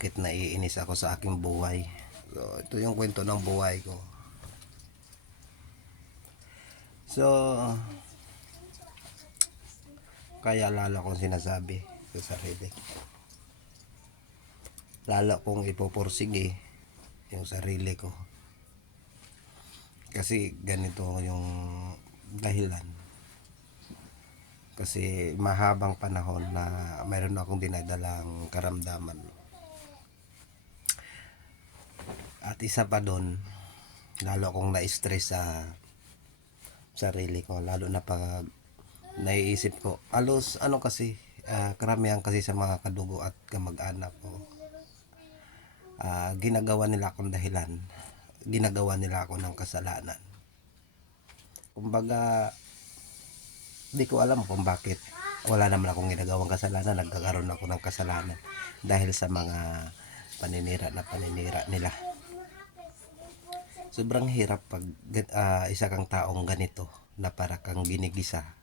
bakit naiinis ako sa aking buhay. So, ito yung kwento ng buhay ko. So, kaya lalo kong sinasabi sa sarili. Lalo kong ipoporsige yung sarili ko. Kasi ganito yung dahilan. Kasi mahabang panahon na mayroon akong dinadalang karamdaman. At isa pa doon, lalo akong na-stress sa sarili ko. Lalo na pag naiisip ko, alos ano kasi, karamihan kasi sa mga kadugo at kamag-anak ko, ginagawa nila akong dahilan. Ginagawa nila ako ng kasalanan. Kumbaga, di ko alam kung bakit. Wala naman akong ginagawang kasalanan, nagkakaroon ako ng kasalanan dahil sa mga paninira nila. Sobrang hirap pag isa kang taong ganito na para kang ginigisa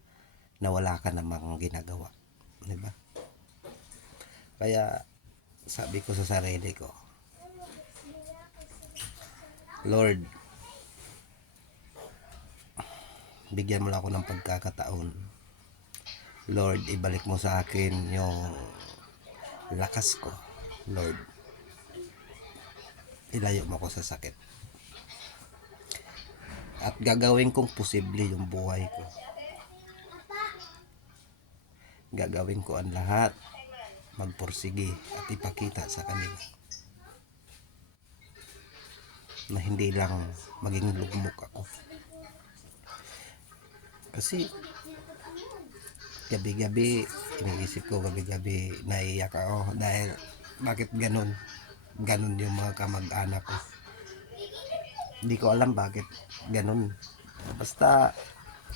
na wala ka namang ginagawa, di ba? Kaya sabi ko sa sarili ko, Lord, bigyan mo lang ako ng pagkakataon. Lord, ibalik mo sa akin yung lakas ko. Lord, ilayo mo ako sa sakit. At gagawin kong posible yung buhay ko. Gagawin ko ang lahat, magpursige at ipakita sa kanila na hindi lang maging lugmok ako. Kasi gabi-gabi iniisip ko, gabi-gabi naiiyak ako dahil bakit ganun yung mga kamag-anak ko. Hindi ko alam bakit ganun. Basta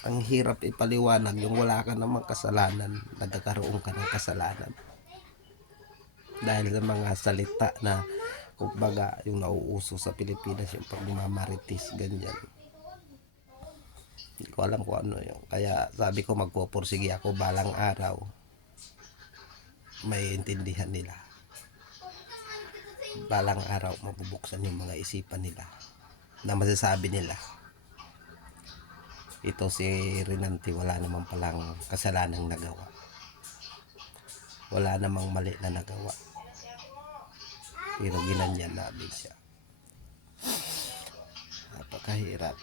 ang hirap ipaliwanag yung wala ka namang kasalanan, nagkakaroon ka ng kasalanan dahil sa mga salita na kumbaga yung nauuso sa Pilipinas, yung pagmamarites, ganyan. Hindi ko alam kung ano yun. Kaya sabi ko magpupursige ako, balang araw may intindihan nila. Balang araw mabubuksan yung mga isipan nila na masasabi nila, ito si Renante wala namang palang kasalanang nagawa, wala namang mali na nagawa, pero ginanyan namin siya. Napakahirap.